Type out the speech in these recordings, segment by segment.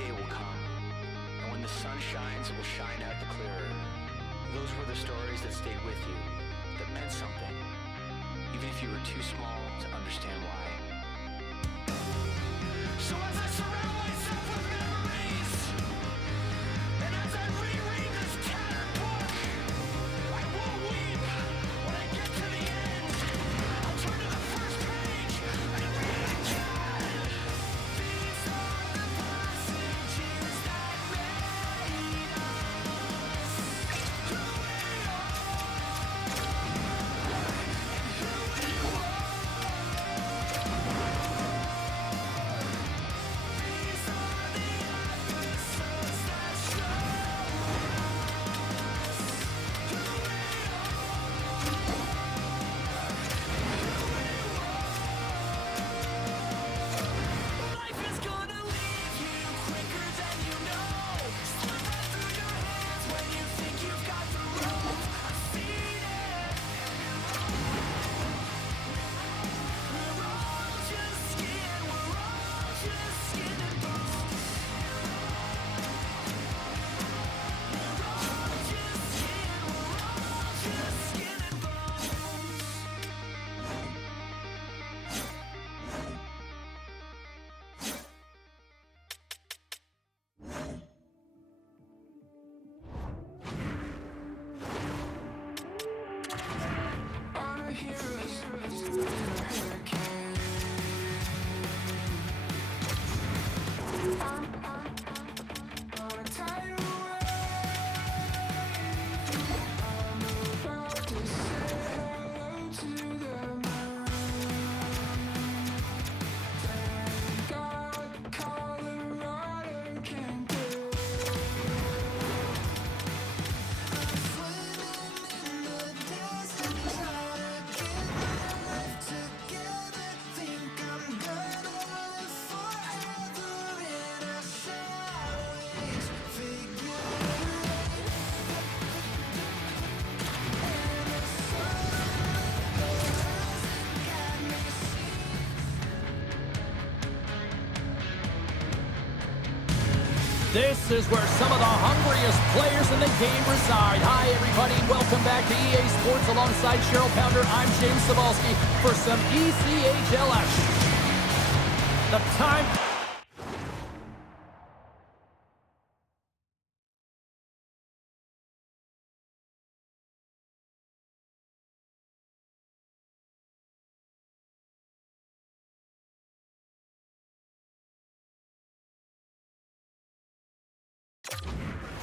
day will come, and when the sun shines, it will shine out the clearer. Those were the stories that stayed with you, that meant something, even if you were too small to understand why. So as I surround myself with memories, and as I reread this tattered book, I won't weep when I get to the end. I'll turn to the first page and read it again. These are the passages that made us who we are and who we were. These are the episodes that show us who we are. Life is gonna leave you quicker than you know. Slip right through your hands when you think you've got the rope. I've seen it. We're all just skin. We're all just skin and bones. We're all just skin. We're all just skin and bones. On a hero's hurricane. On a tidal wave. I'm about to say hello to the moon. Thank God Colorado can do. Swimming in the desert, trying to get my life together. Think I'm gonna live forever in a shallow waves. Figure it and the sun hasn't got me seen. This is where some of the hungriest players in the game reside. Hi, everybody. Welcome back to EA Sports alongside Cheryl Pounder. I'm James Cebulski for some ECHL action. The time...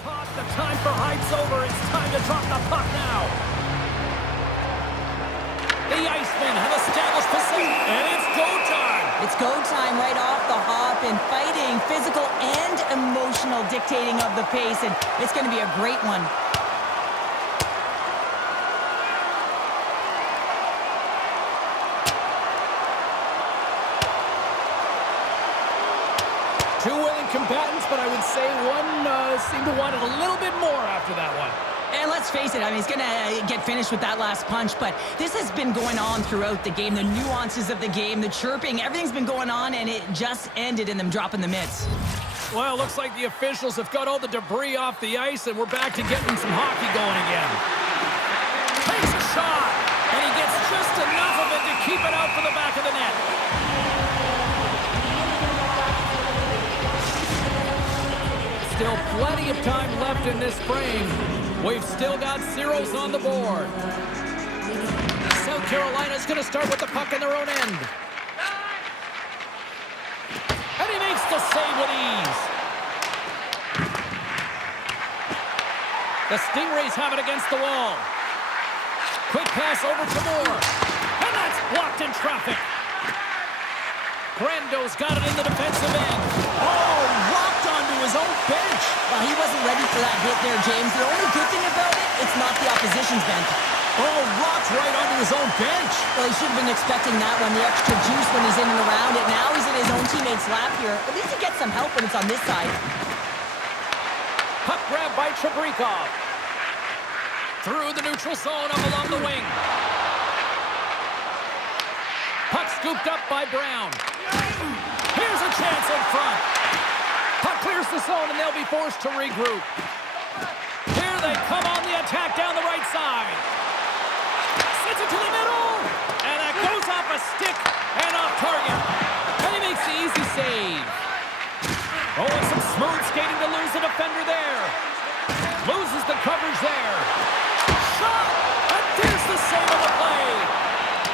Toss the time for Heights over. It's time to drop the puck now. The Icemen have established possession, and it's go time. It's go time right off the hop and fighting, physical and emotional dictating of the pace, and it's going to be a great one. Two willing combatants, but I would say one seemed to want it a little bit more after that one. And let's face it, I mean, he's going to get finished with that last punch, but this has been going on throughout the game. The nuances of the game, the chirping, everything's been going on, and it just ended in them dropping the mitts. Well, it looks like the officials have got all the debris off the ice, and we're back to getting some hockey going again. Takes a shot, and he gets just enough of it to keep it out for the back of the net. Still plenty of time left in this frame. We've still got zeros on the board. South Carolina's going to start with the puck in their own end. And he makes the save with ease. The Stingrays have it against the wall. Quick pass over to Moore. And that's blocked in traffic. Grando's got it in the defensive end. Oh, rocked onto his own bench. Well, he wasn't ready for that hit there, James. The only good thing about it, it's not the opposition's bench. Oh, rocked right onto his own bench. Well, he should have been expecting that one, the extra juice when he's in and around it. Now he's in his own teammate's lap here. At least he gets some help when it's on this side. Puck grab by Trebrikov. Through the neutral zone up along the wing. Puck scooped up by Brown. Here's a chance in front. Puck clears the zone, and they'll be forced to regroup. Here they come on the attack down the right side. Sends it to the middle, and that goes off a stick and off target. And he makes the easy save. Oh, and some smooth skating to lose the defender there. Loses the coverage there. Shot! And there's the save of the play.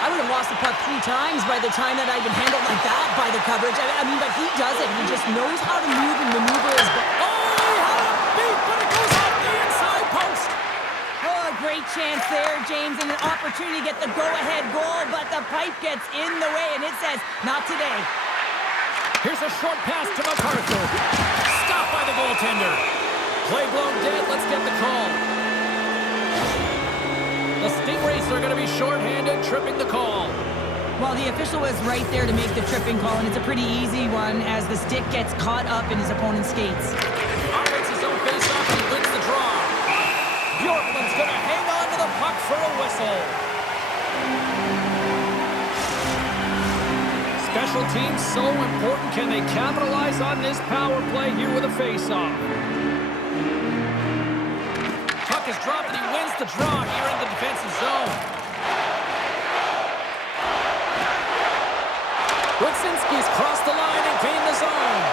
I would have lost the puck 3 times by the time that I'd been handled like that by the coverage. I mean, but he does it. He just knows how to move and maneuver his ball. Oh, he had a beat, but it goes off the inside post. Oh, a great chance there, James, and an opportunity to get the go-ahead goal, but the pipe gets in the way, and it says, not today. Here's a short pass to MacArthur. Stopped by the goaltender. Play blown dead. Let's get the call. The Stingrays are going to be shorthanded, tripping the call. Well, the official was right there to make the tripping call, and it's a pretty easy one as the stick gets caught up in his opponent's skates. Offense's own face-off, he wins the draw. Bjorklund's going to hang on to the puck for a whistle. Special teams so important. Can they capitalize on this power play here with a face-off? Puck is dropped and he wins the draw here in the defensive zone. Rudzinski's crossed the line and gained the zone.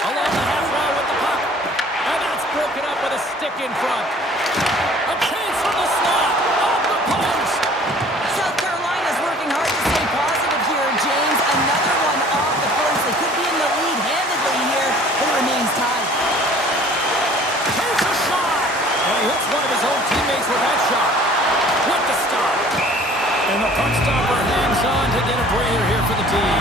Along the half row with the puck. And that's broken up with a stick in front. A chance from the slot. Off the post. South Carolina's working hard to stay positive here, James. Another one off the post. They could be in the lead handedly here, but it remains tied. Here's a shot. And he hits one of his own teammates with that shot. With the stop. And the puck stopper hangs on to get a breather here for the team.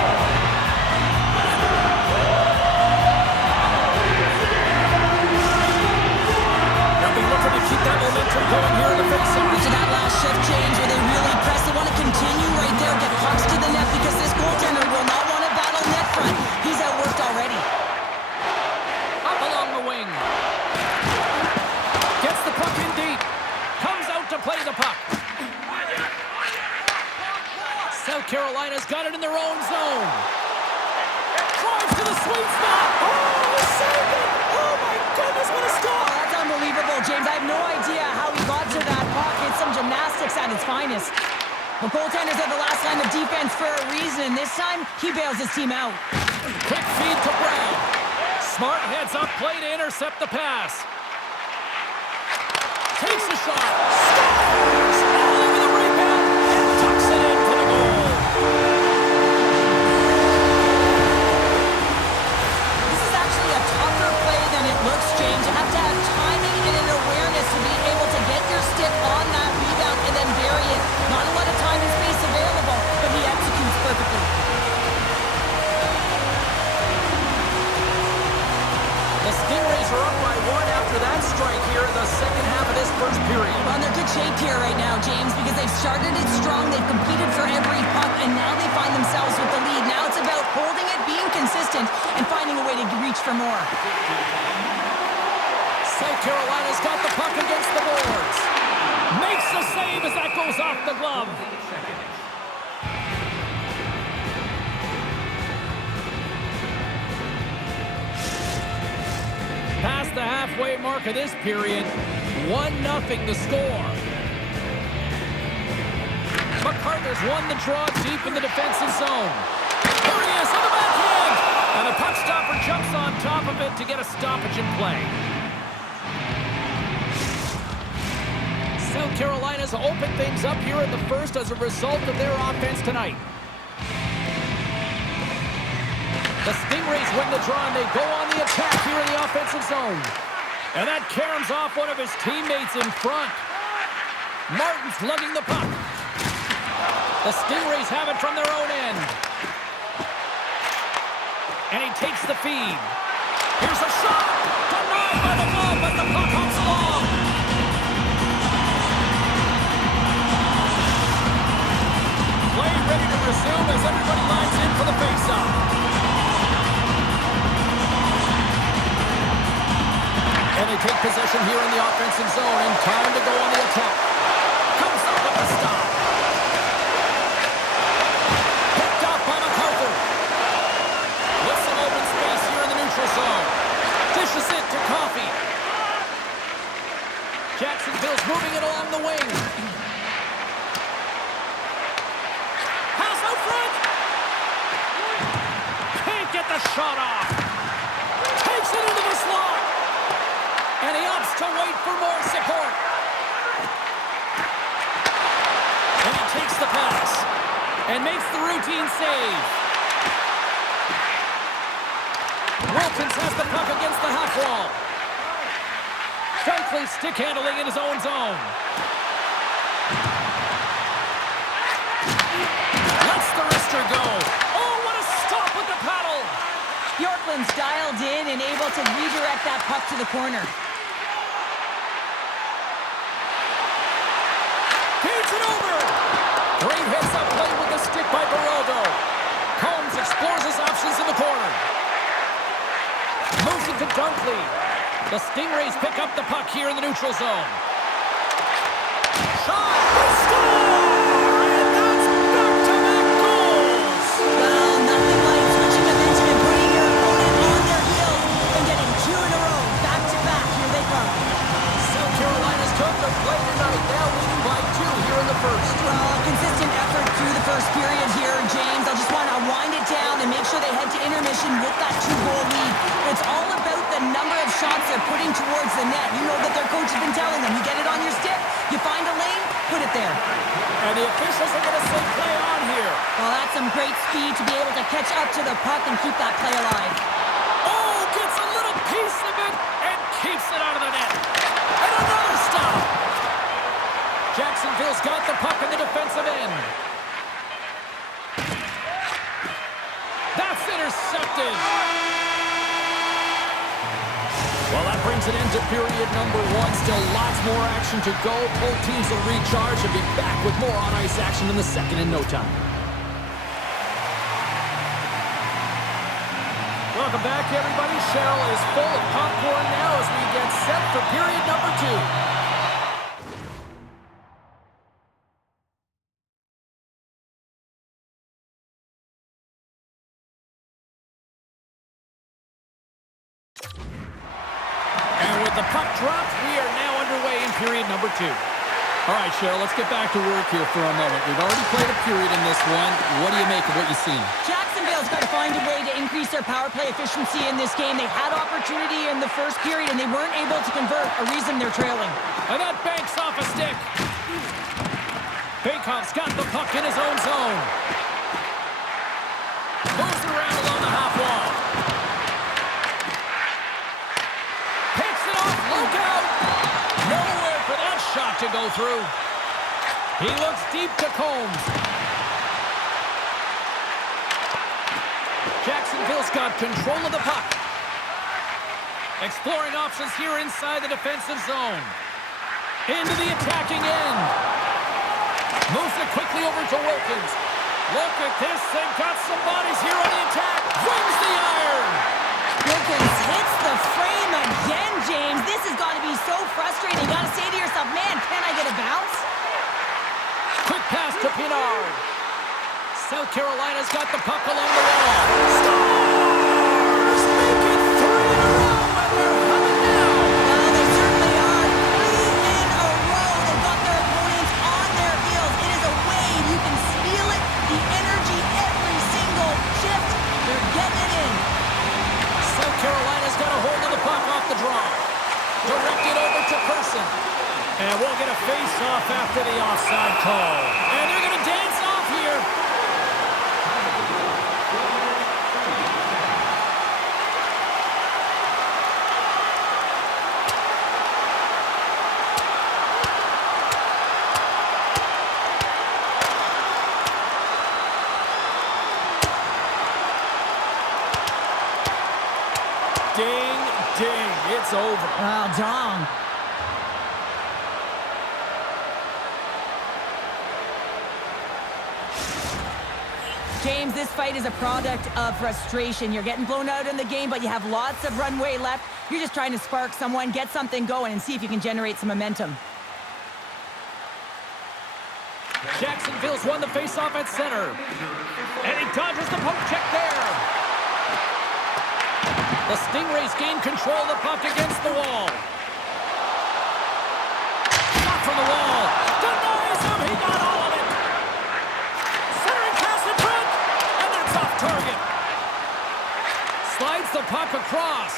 They'll be looking to keep that momentum going here in the face-off. To that last shift change where they really press, they want to continue right there, get pucks to the net because this goaltender will not want to battle net front. He's outworked already. Up along the wing. Gets the puck in deep. Comes out to play the puck. South Carolina's got it in their own zone. Drives to the sweet spot. Oh, saved it. Oh, my goodness, what a stop. Oh, that's unbelievable, James. I have no idea how he got to that puck. It's some gymnastics at its finest. The goaltenders are the last line of defense for a reason. This time, he bails his team out. Quick feed to Brown. Smart heads up play to intercept the pass. Takes a shot. Scores! All over the rebound and tucks it in for the goal. This is actually a tougher play than it looks, James. You have to have timing and an awareness to be able to get your stick on that rebound and then bury it. Not a lot of time and space available, but he executes perfectly. The Stingrays are up by 1 after that strike here in the second half of this first period. Well, they're good shape here right now, James, because they've started it strong, they've competed for every puck, and now they find themselves with the lead. Now it's about holding it, being consistent, and finding a way to reach for more. South Carolina's got the puck against the boards. Makes the save as that goes off the glove. Past the halfway mark of this period, 1-0 the score. MacArthur's won the draw deep in the defensive zone. Here he is on the backhand! And the puck stopper jumps on top of it to get a stoppage in play. South Carolina's opened things up here in the first as a result of their offense tonight. The Stingrays win the draw, and they go on the attack here in the offensive zone. And that caroms off one of his teammates in front. Martin's lugging the puck. The Stingrays have it from their own end. And he takes the feed. Here's a shot! Denied by the glove, but the puck hops along. Play ready to resume as everybody lines in for the faceoff. And they take possession here in the offensive zone, and time to go on the attack. Comes up with a stop. Picked shot off. Takes it into the slot. And he opts to wait for more support. And he takes the pass. And makes the routine save. Wilkins has the puck against the half wall. Dunkley stick handling in his own zone. Lets the wrister go. Oh, what a stop with the paddle. Bjorklund's dialed in and able to redirect that puck to the corner. Feeds it over. Great heads-up play with the stick by Baraldo. Combs explores his options in the corner. Moves it to Dunkley. The Stingrays pick up the puck here in the neutral zone. Shot! Score! And that's back-to-back goals! Well, nothing like switching momentum and putting your opponent on their heels and getting two in a row. Back-to-back. Here they come. South Carolina's took the play tonight, now leading by 2 here in the first. Well, a consistent effort through the first period here, James. I'll just want to wind it down and make sure they head to intermission with that 2-goal lead. It's all about the number of shots they're putting towards the net. You know that their coach has been telling them, you get it on your stick, you find a lane, put it there. And the officials are going to say play on here. Well, that's some great speed to be able to catch up to the puck and keep that play alive. Oh, gets a little piece of it and keeps it out of the net. And another stop. Jacksonville's got the puck in the defensive end. That's intercepted. Well, that brings an end to period number 1. Still lots more action to go. Both teams will recharge and be back with more on-ice action in the second in no time. Welcome back, everybody. Cheryl is full of popcorn now as we get set for period number 2. The puck dropped. We are now underway in period number 2. All right, Cheryl, let's get back to work here for a moment. We've already played a period in this one. What do you make of what you've seen? Jacksonville's got to find a way to increase their power play efficiency in this game. They had opportunity in the first period, and they weren't able to convert, a reason they're trailing. And that banks off a stick. Baykoff's got the puck in his own zone. Moves it around along the half wall. Look out! Nowhere for that shot to go through. He looks deep to Combs. Jacksonville's got control of the puck. Exploring options here inside the defensive zone. Into the attacking end. Moves it quickly over to Wilkins. Look at this. They've got some bodies here on the attack. Wins the iron. Wilkins hits the frame again, James. This has got to be so frustrating. You got to say to yourself, man, can I get a bounce? Quick pass to Pinard. South Carolina's got the puck along the wall. Stars make it 3 in a row, and they're humming now. Well, they certainly are. 3 in a row. They've got their opponents on their heels. It is a wave. You can feel it. The energy every single shift. They're getting it in. South Carolina's got a hold of the puck off the draw. Directed over to Person. And we'll get a face-off after the offside call. And they're going to dance off here. Ding, ding, it's over. Well, Dom. James, this fight is a product of frustration. You're getting blown out in the game, but you have lots of runway left. You're just trying to spark someone, get something going, and see if you can generate some momentum. Jacksonville's won the faceoff at center. And he dodges the poke check there. The Stingrays gain control of the puck against the wall. Shot from the wall. Denies him. He got all of it. Centering pass in front. And that's off target. Sends the puck across.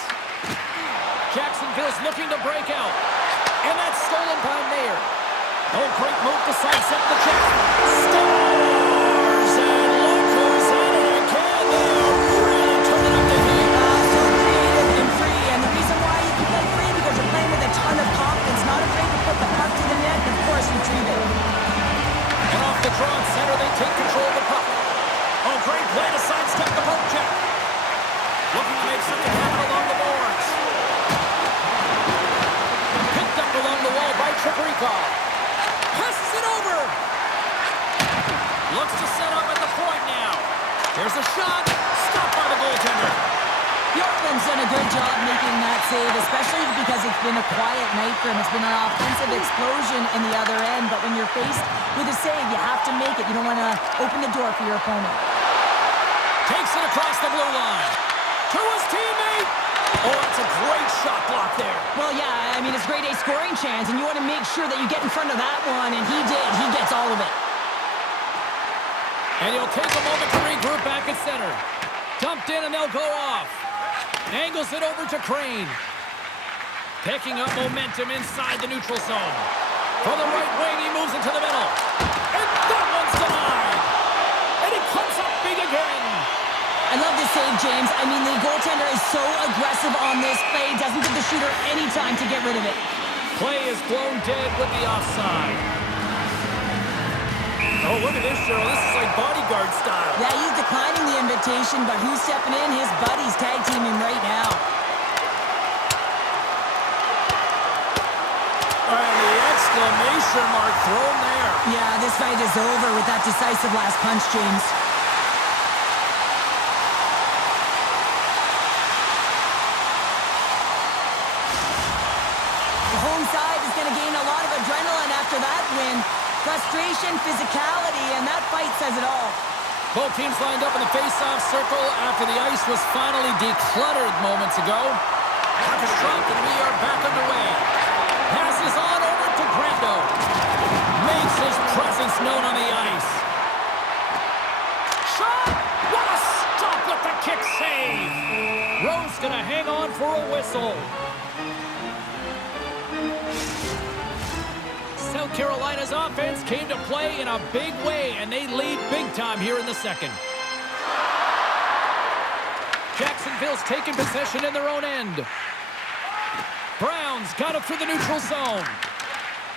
Jacksonville's looking to break out. And that's stolen by Mayer. Oh, great move to sidestep the check. Scores! And look who's at it again. They are really turning up the heat. So creative and free. And the reason why you can play free because you're playing with a ton of confidence. Not afraid to put the puck to the net and, of course, retrieve it. And off the draw in center, they take control of the puck. Oh, great play to sidestep the poke check. Looking to make something happen along the boards. Picked up along the wall by Triparikov. Passes it over. Looks to set up at the point now. Here's a shot. Stopped by the goaltender. Bjorkman's done a good job making that save, especially because it's been a quiet night for him. It's been an offensive explosion in the other end, but when you're faced with a save, you have to make it. You don't want to open the door for your opponent. Takes it across the blue line. To his teammate. Oh, it's a great shot block there. Well, yeah, I mean, it's grade A scoring chance, and you want to make sure that you get in front of that one, and he did. He gets all of it. And he'll take a moment to regroup back at center. Dumped in, and they'll go off. Angles it over to Crane. Picking up momentum inside the neutral zone. From the right wing, he moves into the middle. And that one's denied. And he comes up big again. I love this save, James. I mean, the goaltender is so aggressive on this play. Doesn't give the shooter any time to get rid of it. Play is blown dead with the offside. Oh, look at this, Cheryl. This is like bodyguard style. Yeah, he's declining the invitation, but who's stepping in? His buddies tag team him right now. And the exclamation mark thrown there. Yeah, this fight is over with that decisive last punch, James. The home side is going to gain a lot of adrenaline after that win. Frustration, physicality, and that fight says it all. Both teams lined up in the face-off circle after the ice was finally decluttered moments ago. Puck is dropped and we are back underway. Passes on over to Brando. Makes his presence known on the ice. Shot! What a stop with the kick save! Rose gonna hang on for a whistle. South Carolina's offense came to play in a big way, and they lead big time here in the second. Jacksonville's taking possession in their own end. Brown's got it through the neutral zone.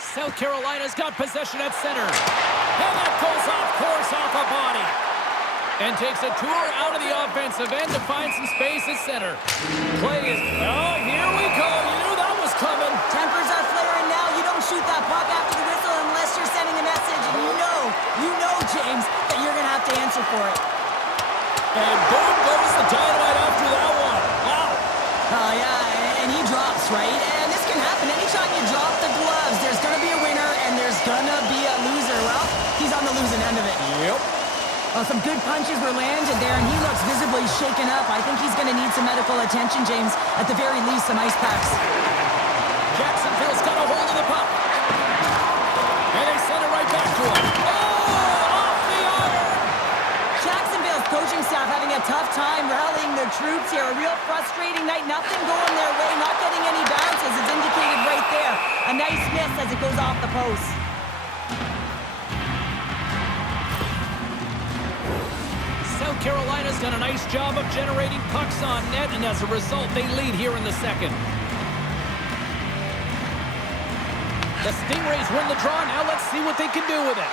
South Carolina's got possession at center. And that goes off course off a body. And takes a tour out of the offensive end to find some space at center. Play is... Oh, here we go. You knew that was coming. Tempers are flaring now. You don't shoot that puck after the whistle unless you're sending a message. And you know, James, that you're going to have to answer for it. And boom goes the dynamite after that one. Wow. Oh, yeah, and he drops, right? And this can happen. Anytime you drop the gloves, there's going to be a winner and there's going to be a loser. Well, he's on the losing end of it. Yep. Well, some good punches were landed there, and he looks visibly shaken up. I think he's going to need some medical attention, James. At the very least, some ice packs. Jacksonville's got a hold of the puck. And they send it right back to him. Oh, off the iron. Jacksonville's coaching staff having a tough time rallying their troops here. A real frustrating night. Nothing going their way. Not getting any bounces. It's indicated right there. A nice miss as it goes off the post. South Carolina's done a nice job of generating pucks on net, and as a result, they lead here in the second. The Stingrays win the draw. Now let's see what they can do with it.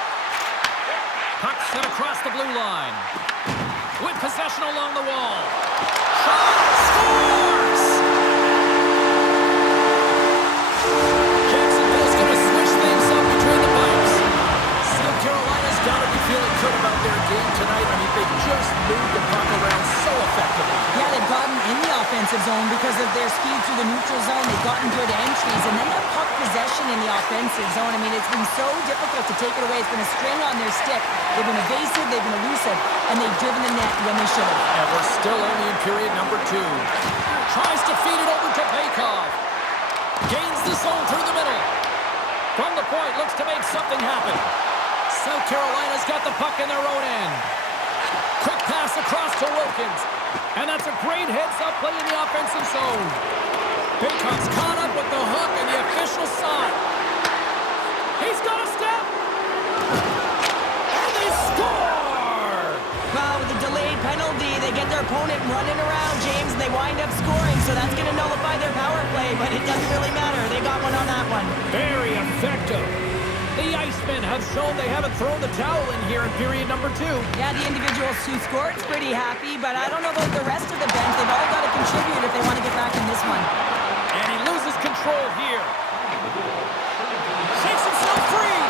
Puck set across the blue line. With possession along the wall. Shot! Scores! Jacksonville's going to switch things up between the pipes. South Carolina's got to be feeling good about their game tonight. I mean, they just moved the puck around so effectively. Yeah, they've gotten in the offensive zone because of their speed through the neutral zone. They've gotten good entries, and then that puck possession in the offensive zone. I mean, it's been so difficult to take it away. It's been a string on their stick. They've been evasive, they've been elusive, and they've driven the net when they should have. And we're still only in period number 2. Tries to feed it over to Bakov. Gains the zone through the middle. From the point, looks to make something happen. South Carolina's got the puck in their own end. Quick pass across to Wilkins. And that's a great heads-up play zone. Baycock's caught up with the hook and the official side. He's got a step. And they score! Well, with the delayed penalty, they get their opponent running around, James, and they wind up scoring, so that's going to nullify their power play, but it doesn't really matter. They got one on that one. Very effective. The Icemen have shown they haven't thrown the towel in here in period number 2. Yeah, the individuals who scored is pretty happy, but I don't know about the rest of the bench. They've all got to contribute if they want to get back in this one. And he loses control here. Shakes himself free.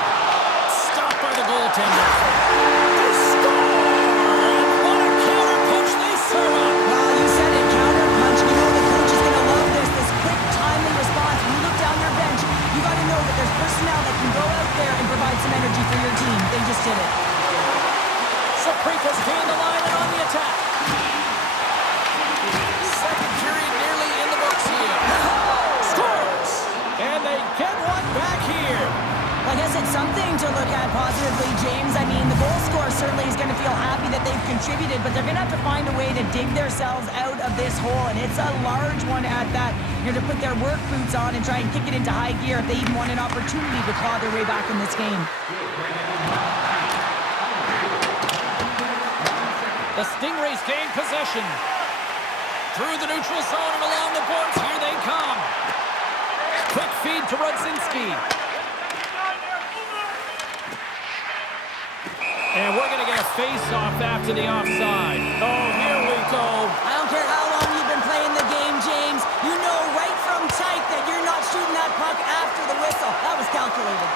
Stopped by the goaltender. They score! And what a counter punch they serve up. Well, you said it, counter punch. You know the coach is going to love this quick, timely response. When you look down your bench, you got to know that there's personnel that can go out there and provide some energy for your team. They just did it. Saprika's gained the line and on the attack. Second period nearly in the books here. Scores! And they get one back here. I guess it's something to look at positively, James. I mean, the goal scorer certainly is going to feel happy that they've contributed, but they're going to have to find a way to dig themselves out of this hole, and it's a large one at that. You're going to put their work boots on and try and kick it into high gear if they even want an opportunity to claw their way back in this game. The Stingrays gain possession. Through the neutral zone and along the boards, here they come. Quick feed to Rudzinski. And we're going to get a face-off after the offside. Oh, here we go. I don't care how long you've been playing the game, James. You know right from tight that you're not shooting that puck after the whistle. That was calculated.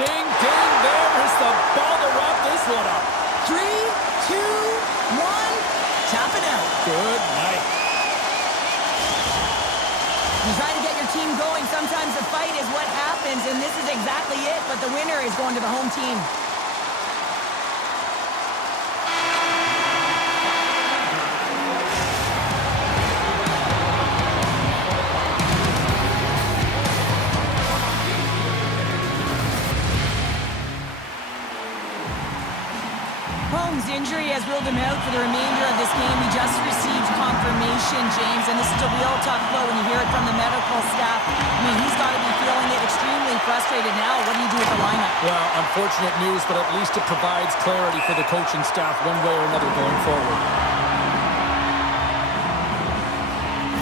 Ding, ding, there is the ball to wrap this one up. 3, 2, 1, tap it out. Good night. You try to get your team going. Sometimes the fight is what happens, and this is exactly it, but the winner is going to the home team. Holmes' injury has ruled him out for the remainder of this game. We just received confirmation, James, and this is a real tough blow when you hear it from the medical staff. I mean, he's got to be feeling it extremely frustrated now. What do you do with the lineup? Well, unfortunate news, but at least it provides clarity for the coaching staff one way or another going forward.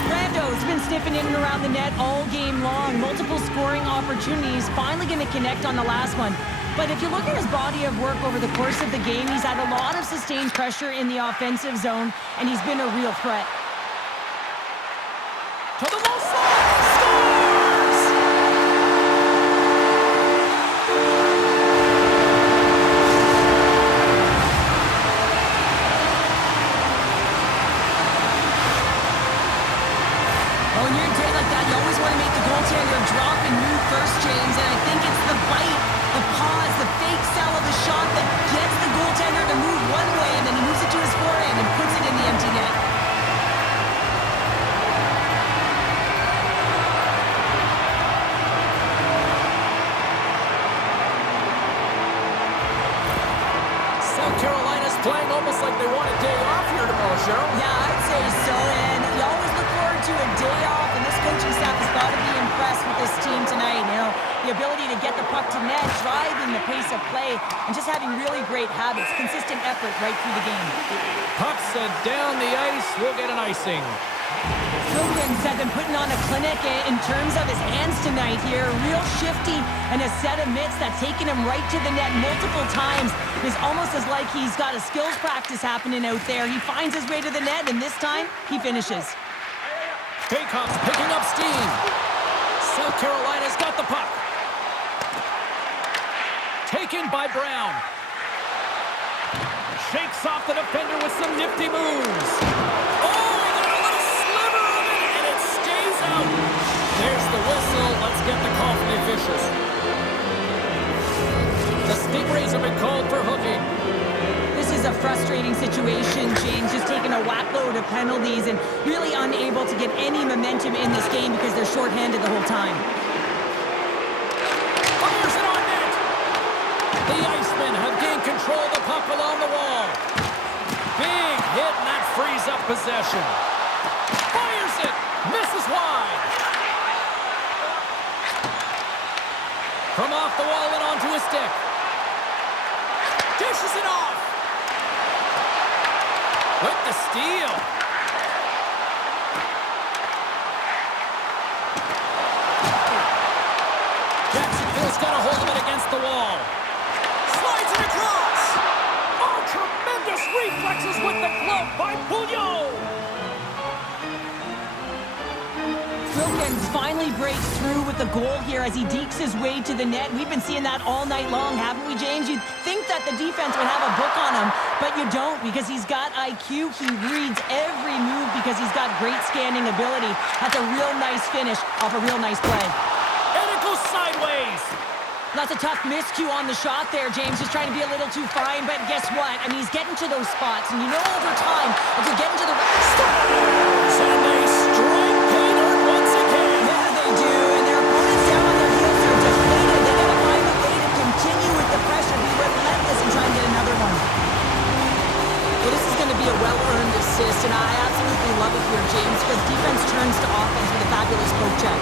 Brando's been sniffing in and around the net all game long. Multiple scoring opportunities. Finally going to connect on the last one. But if you look at his body of work over the course of the game, he's had a lot of sustained pressure in the offensive zone, and he's been a real threat. To the low side, scores! Well, when you're in tight like that, you always want to make the goaltender drop and move first, James, and I think it's the bite, the pause, the fake sell of the shot that gets the goaltender to move one way, and then he moves it to his forehand and puts it in the empty net. South Carolina's playing almost like they want a day off here tomorrow, Cheryl. Yeah, I'd say so, and you always look forward to a day off, and this coaching staff has got to be impressed with this team tonight. You know, the ability to get the puck to net, driving the pace of play, and just having really great habits, consistent effort right through the game. Puck sent down the ice. We'll get an icing. Pilgrims have been putting on a clinic in terms of his hands tonight here. Real shifty and a set of mitts that's taken him right to the net multiple times. It's almost as like he's got a skills practice happening out there. He finds his way to the net, and this time, he finishes. Baycock's picking up steam. South Carolina's got the puck. Taken by Brown. Shakes off the defender with some nifty moves. Oh, he got a little sliver of it, and it stays out. There's the whistle. Let's get the call from the officials. The Stingrays have been called for hooking. This is is a frustrating situation, James, just taking a whack load of penalties and really unable to get any momentum in this game because they're shorthanded the whole time. Fires it on net. The Icemen have gained control of the puck along the wall. Big hit, and that frees up possession. Fires it. Misses wide. From off the wall and onto a stick. Dishes it off. With the steal. Jacksonville's got a hold of it against the wall. Slides it across. Oh, tremendous reflexes with the glove by Bouillon. Wilkins finally breaks through with the goal here as he dekes his way to the net. We've been seeing that all night long, haven't we, James? You'd think that the defense would have a book on him, but you don't because he's got IQ. He reads every move because he's got great scanning ability. That's a real nice finish off a real nice play. And it goes sideways. That's a tough miscue on the shot there, James. Just trying to be a little too fine, but guess what? I mean, he's getting to those spots, and you know over time, if you're getting to the right spot... And they strike pay dirt once again. Yeah, they do, and their opponents down on their heels are deflated. They gotta find a way to continue with the pressure, be relentless, and try and get another one. Well, this is going to be a well-earned assist, and I absolutely love it here, James, because defense turns to offense with a fabulous poke check.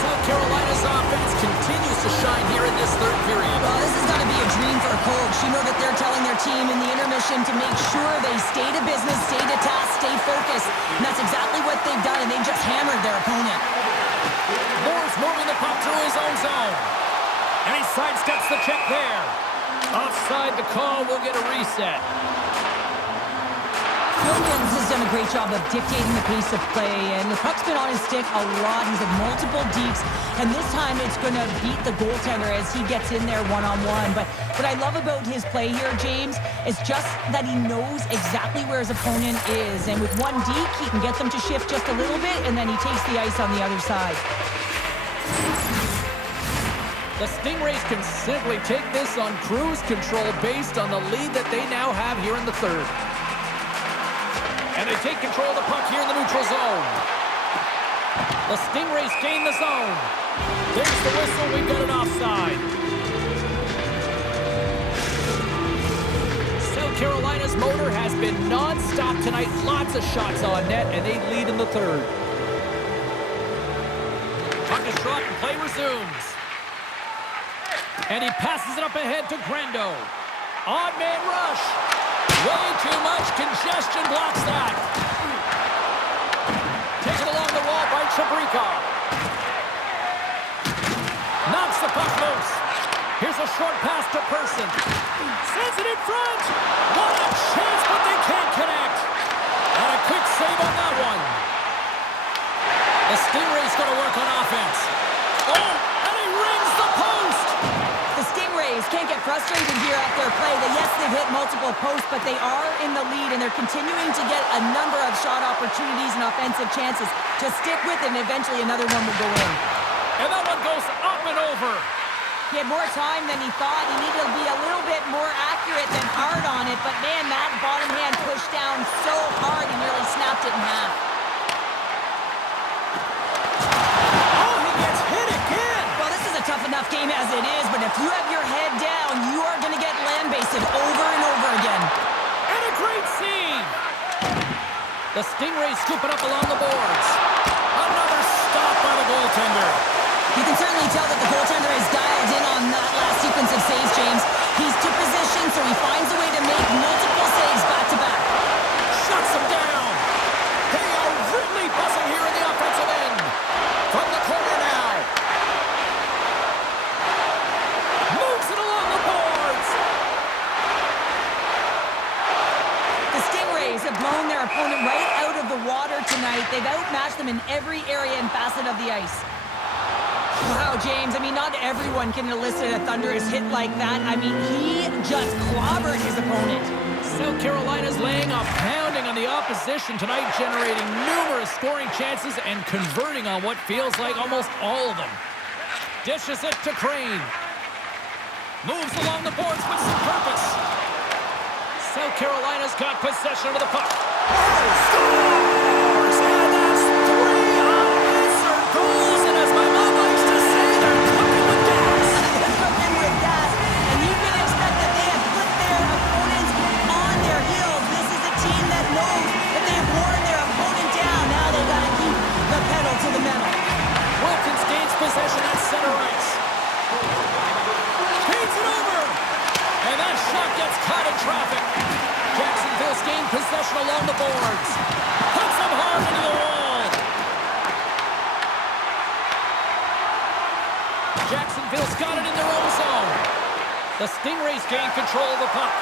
South Carolina's offense continues to shine here in this third period. Well, this is going to be a dream for a coach. You know that they're telling their team in the intermission to make sure they stay to business, stay to task, stay focused. And that's exactly what they've done, and they've just hammered their opponent. Moore's moving the puck through his own zone. And he sidesteps the check there. Offside the call, will get a reset. Wilkins has done a great job of dictating the pace of play, and the puck's been on his stick a lot. He's had multiple dekes, and this time it's going to beat the goaltender as he gets in there one-on-one. But what I love about his play here, James, is just that he knows exactly where his opponent is. And with one deke, he can get them to shift just a little bit, and then he takes the ice on the other side. The Stingrays can simply take this on cruise control based on the lead that they now have here in the third. And they take control of the puck here in the neutral zone. The Stingrays gain the zone. There's the whistle. We've got an offside. South Carolina's motor has been non-stop tonight. Lots of shots on net, and they lead in the third. Puck is dropped and play resumes. And he passes it up ahead to Grendo. Odd man rush. Way too much congestion blocks that. Taken along the wall by Chabrika. Knocks the puck loose. Here's a short pass to Person. Sends it in front. What a chance, but they can't connect. And a quick save on that one. The Stingrays going to work on offense. Oh, and he rings the post. The Stingrays can't get frustrated here at their play. Yes, they've hit multiple posts, but they are in the lead, and they're continuing to get a number of shot opportunities and offensive chances to stick with it, and eventually another one will go in. And that one goes up and over. He had more time than he thought. He needed to be a little bit more accurate than hard on it, but man, that bottom hand pushed down so hard he nearly snapped it in half. Tough enough game as it is, but if you have your head down, you are going to get land-basted over and over again. And a great save! The Stingrays scoop it up along the boards. Another stop by the goaltender. You can certainly tell that the goaltender is dialed in on that last sequence of saves, James. He's to position, so he finds a way to make multiple saves back-to-back. Shuts them down. They are really buzzing here in the offensive end. From the corner now. Have blown their opponent right out of the water tonight. They've outmatched them in every area and facet of the ice. Wow, James, I mean, not everyone can elicit a thunderous hit like that. I mean, he just clobbered his opponent. South Carolina's laying a pounding on the opposition tonight, generating numerous scoring chances and converting on what feels like almost all of them. Dishes it to Crane. Moves along the boards with some purpose. South Carolina's got possession of the puck. Scores! And that's 3 unanswered goals, and as my mom likes to say, they're cooking with gas. They're cooking with gas, and you can expect that they have put their opponents on their heels. This is a team that knows that they've worn their opponent down. Now they've got to keep the pedal to the metal. Wilkins gains possession at center ice. Feeds it over. And that shot gets caught in traffic. Jacksonville's gained possession along the boards. Puts them hard into the wall. Jacksonville's got it in their own zone. The Stingrays gain control of the puck.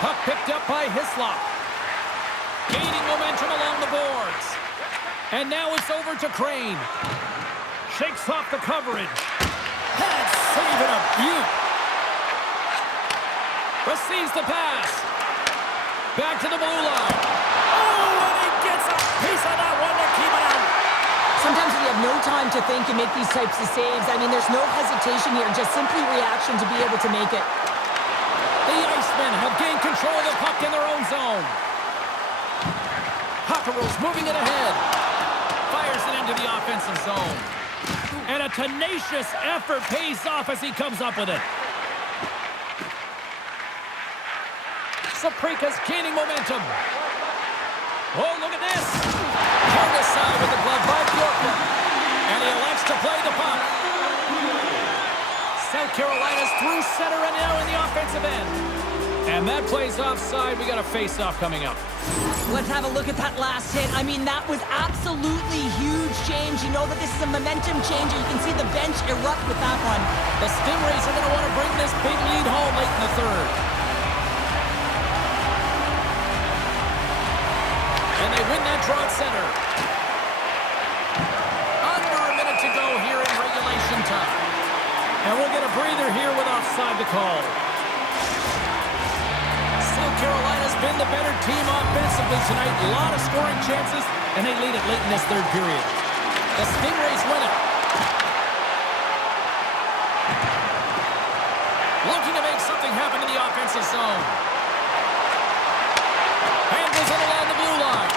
Puck picked up by Hislop. Gaining momentum along the boards. And now it's over to Crane. Shakes off the coverage. That's saving a beaut. Receives the pass. Back to the blue line. Oh, and he gets a piece of that one to keep it out. Sometimes when you have no time to think and make these types of saves, I mean, there's no hesitation here, just simply reaction to be able to make it. The Icemen have gained control of the puck in their own zone. Cockerell's moving it ahead. Fires it into the offensive zone. And a tenacious effort pays off as he comes up with it. Saprika's gaining momentum. Oh, look at this. Hard aside with the glove by Bjorkman. And he elects to play the puck. South Carolina's through center and now in the offensive end. And that plays offside. We got a face-off coming up. Let's have a look at that last hit. I mean, that was absolutely huge, James. You know that this is a momentum changer. You can see the bench erupt with that one. The Stingrays are going to want to bring this big lead home late in the third. And they win that draw at center. Under a minute to go here in regulation time. And we'll get a breather here with offside to call. South Carolina's been the better team offensively tonight. A lot of scoring chances, and they lead it late in this third period. The Stingrays win it. Looking to make something happen in the offensive zone. Handles it along the blue line.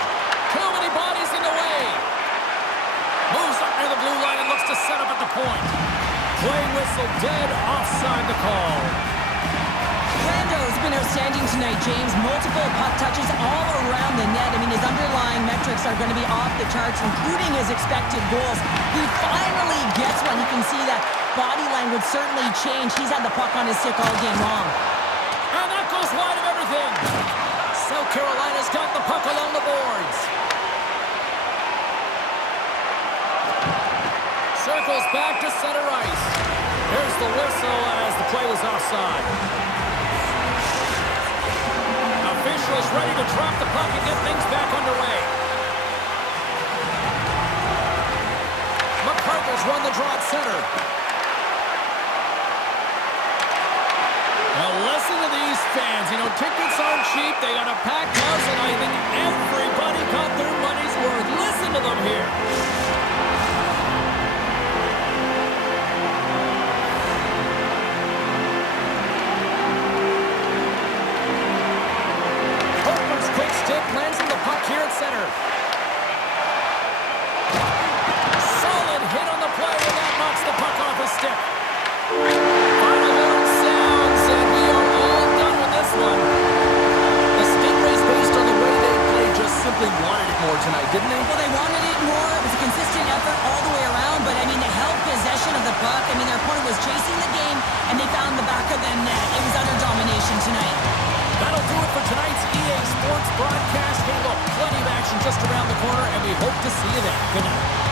Too many bodies in the way. Moves up near the blue line and looks to set up at the point. Play whistle dead, offside the call. Brando's been outstanding tonight, James. Multiple puck touches all around the net. I mean, his underlying metrics are going to be off the charts, including his expected goals. He finally gets one. You can see that body language certainly changed. He's had the puck on his stick all game long. And that goes wide of everything. South Carolina's got the puck along the boards. Circles back to center ice. Here's the whistle as the play was offside. Officials ready to drop the puck and get things back underway. McCarthy's won the draw at center. Now listen to these fans. You know, tickets aren't cheap. They got a packed house, and I think everybody got their money's worth. Listen to them here. Holtman's quick stick lands on the puck here at center. Solid hit on the play, and that knocks the puck off his stick. Final horn sounds, and we are all done with this one. The Stingrays, based on the way they played, just simply wanted it more tonight, didn't they? Well, they wanted it more. It was a consistent effort all the way around, but, I mean, they held possession of the puck. I mean, their opponent was chasing the game, and they found the back of the net. It was utter domination tonight. That'll do it for tonight's EA Sports broadcast. Hey, look, plenty of action just around the corner, and we hope to see you then. Good night.